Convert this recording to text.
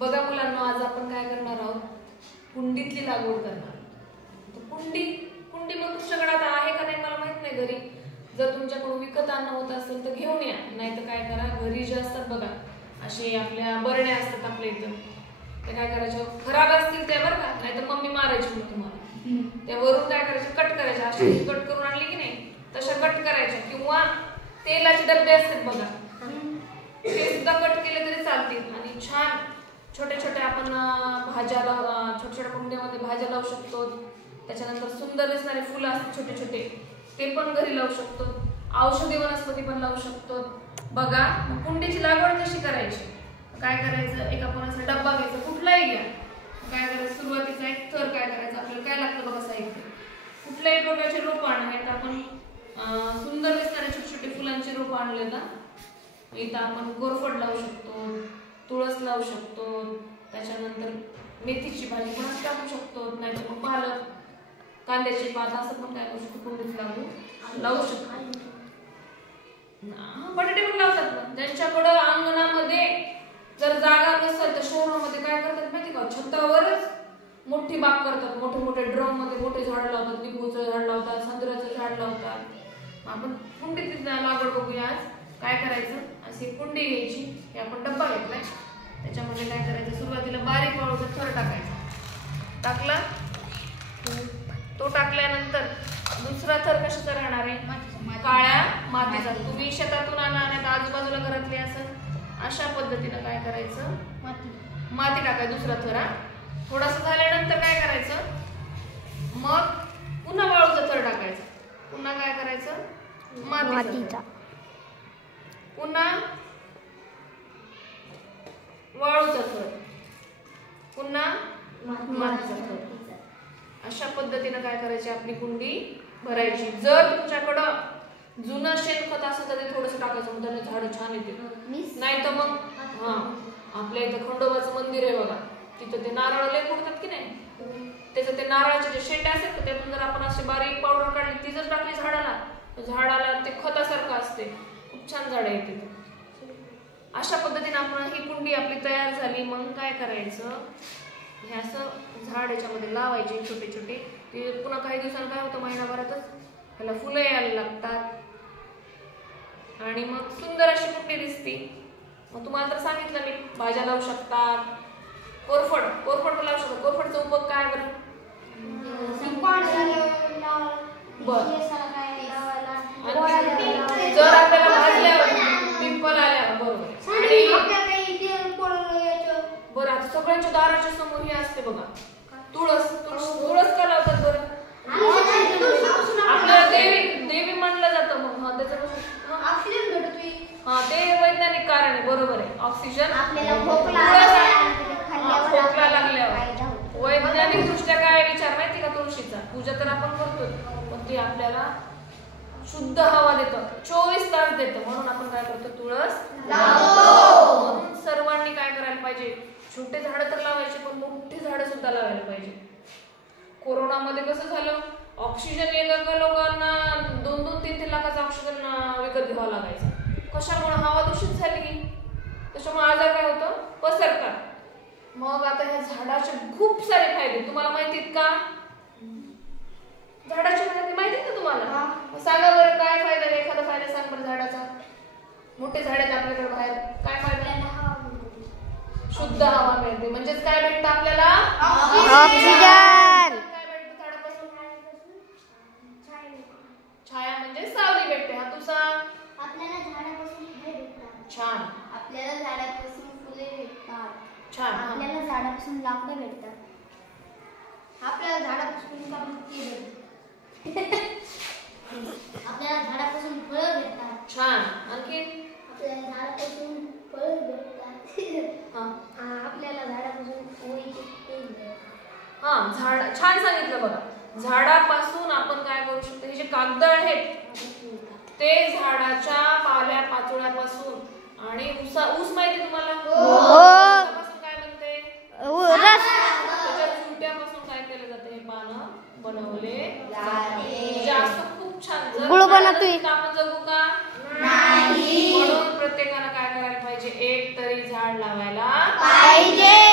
बघा मुलांना, आज आपण काय करणार आहोत, कुंडीतली लागवड करणार. तर कुंडी मग तुमच्याकडे आता आहे का नाही मला माहित नाही घरी. जर तुमच्याकडून विकत आणणं होत असेल तर घेऊन या, नाही तर काय करा, घरी जे असतात बघा असे आपल्या बरण्या असतात आपल्या इथं, ते काय करायचं, खराब असतील ते बरं का, नाही तर मम्मी मारायची मग तुम्हाला. त्यावरून काय करायचं, कट करायच्या. अशी कट करून आणली की नाही तशा कट करायच्या, किंवा तेलाचे डबे असतात बघा, ते सुद्धा कट केले तरी चालतील. आणि छान छोटे छोटे आपण भाज्याला, छोट्या छोट्या कुंड्यामध्ये भाज्या लावू शकतो. त्याच्यानंतर सुंदर दिसणारे फुलं असतात छोटे छोटे, ते पण घरी लावू शकतो. औषधी वनस्पती पण लावू शकतो. बघा कुंडीची लागवड कशी करायची. काय करायचं, एक आपण असा डब्बा घ्यायचा, कुठलाही घ्या. काय करायचं, सुरुवातीचा एक थर काय करायचं, आपल्याला काय लागतं बघा साहित्य, कुठल्याही प्रकारचे रोप आणले. आपण सुंदर दिसणारे छोटे छोटे फुलांचे रोप आणले ना, इथं आपण कोरफड लावू शकतो, तुळस लावू शकतो. त्याच्यानंतर मेथीची भाजी पण असं टाकू शकतो, नाहीतर मग पालक, कांद्याची पात असं पण काय करू शकतो, कुंडीत लावू शकतो. बटाटे पण लावतात ना. ज्यांच्याकडं अंगणामध्ये जर जागा नसेल तर शहरामध्ये काय करतात माहिती का, छतावरच मोठी बाग करतात. मोठे मोठे ड्रम मध्ये मोठे झाड लावतात, लिंबूचं झाड लावतात, संत्र्याचं झाड लावतात. आपण कुंडीत लागवड बघूया आज. काय करायचं, अशी कुंडी घ्यायची, हे आपण डब्बा घेतलाय, त्याच्यामध्ये काय करायचं, सुरुवातीला बारीक वाळूचा थर टाकायचा. टाकला, तो टाकल्यानंतर दुसरा थर कशाचा राहणार आहे, काळ्या मातीचा. तुम्ही शेतातून आणा, आजूबाजूला घरातले असं, अशा पद्धतीनं काय करायचं, माती टाकायचं दुसरा थर. थोडासा झाल्यानंतर काय करायचं, मग पुन्हा वाळूचा थर टाकायचा. पुन्हा काय करायचं, मातीचा, पुन्हा वाळूचा थर, पुन्हा मातीचा थर. अशा पद्धतीनं काय करायची, आपली कुंडी भरायची. जर तुमच्याकडं जुनं शेणखत असेल तर ते थोडंसं टाकायचं, मग त्याने झाडं छान येते. नाही तर मग आपल्या इथं खंडोबाचं मंदिर आहे बघा, तिथं ते नारळ लय फुटतात की नाही, त्याचं ते नारळाचे जे शेंडे असतात त्यातून जर आपण अशी बारीक पावडर काढली, ती जर टाकली झाडाला, तर झाडाला ते खतासारखं असते, खूप छान झाडं येते. अशा पद्धतीने आपण ही कुंडी आपली तयार झाली. मग काय करायचं, हे असं झाड याच्यामध्ये लावायचे छोटे छोटे. ते पुन्हा काही दिवसांनी काय होतं, महिनाभरातच त्याला फुलं यायला लागतात आणि मग सुंदर अशी कुंडी दिसते. मग तुम्हाला तर सांगितलं मी, भाज्या लावू शकतात, कोरफड पण लावू शकतात. कोरफडचा उपयोग काय बरं, जर आपल्याला भाजल्यावर पिंपल आल्यावर, बरोबर. बरं, आता सगळ्यांच्या दाराच्या समोर हे असते बघा, तुळस का लावतात बरं, आपल्याला देवी मानलं जातं. मग त्याच्यापासून ते वैज्ञानिक कारण आहे, बरोबर आहे. ऑक्सिजन खोकला लागल्यावर वैज्ञानिक दृष्ट्या काय विचार माहिती का, तुळशीचा पूजा तर आपण करतो, पण ते आपल्याला शुद्ध हवा देतं, 24 तास देतं. म्हणून आपण काय करतो, तुळस लावतो. म्हणून सर्वांनी काय करायला पाहिजे, छोटे झाडं तर लावायचे, पण मोठी झाडं सुद्धा लावायला पाहिजे. कोरोनामध्ये कसं झालं, ऑक्सिजन एका लोकांना 2-3 लाखाचं ऑक्सिजन विकत घ्यावं लागायचं. कशामुळे, हवा दूषित झाली, त्याच्यामुळे आजार काय होतं, पसरतात. मग आता ह्या झाडाचे खूप सारे फायदे तुम्हाला माहितीत का, झाडाचे फायदे माहितीत का तुम्हाला, सांगा बरं काय फायदा आहे, एखादा फायदा सांग बरं झाडाचा. मोठे झाड आहेत आपल्याकडे बाहेर, काय फायदा, शुद्ध हवा मिळते. म्हणजेच काय भेटतं आपल्याला, ऑक्सिजन. काय भेटतं झाडापासून, छाया म्हणजे सावली भेटते. हा तू सांग, आपल्याला झाडापासून फळे भेटतात, छान. आपल्याला झाडापासून फुले भेटतात, छान. आपल्याला झाडापासून लाकडं भेटतात, आपल्याला झाडापासून आपल्याला झाडापासून फळं भेटतात, छान. आणखी आपल्याला झाडापासून फळं भेटतात, आपल्याला झाडापासून पोळीचे तेल भेटतात. झाड, छान सांगितलं बघा. झाडापासून आपण काय करू शकतो, हे जे कागद आहेत ते झाडाच्या पाल्या पाचोळ्यापासून, आणि ऊस माहिती तुम्हाला, ऊसापासून काय बनते, त्याच्या चुट्यापासून काय केलं जातं, हे पानं बनवले जाते. असं खूप छान. जर आपण जगू का नाही, म्हणून प्रत्येकानं काय करायला पाहिजे, एक तरी झाड लावायला पाहिजे.